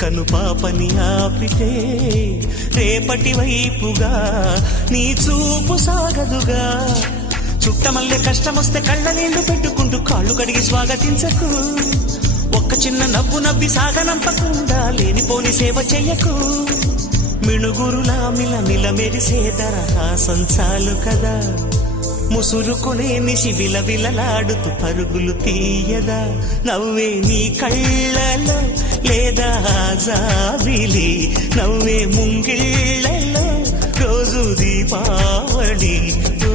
కను పాపని ఆపితే రేపటి వైపుగా నీ చూపు సాగదుగా. చుట్టమల్లె కష్టమొస్తే కళ్ళ నీళ్లు పెట్టుకుంటూ కాళ్ళు కడిగి స్వాగతించకు. ఒక్క చిన్న నవ్వు నవ్వి సాగనంపకుండా లేనిపోని సేవ చెయ్యకు. మిణుగురులా మిల మెరిసే దరహాసం చాలు కదా. ముసురుకునే నిశి విలవిలలాడుతూ పరుగులు తీయదా. నవ్వే నీ కళ్ళలో లేదా జాబిలి, నవ్వే ముంగిళ్ళలో రోజు దీపావళి.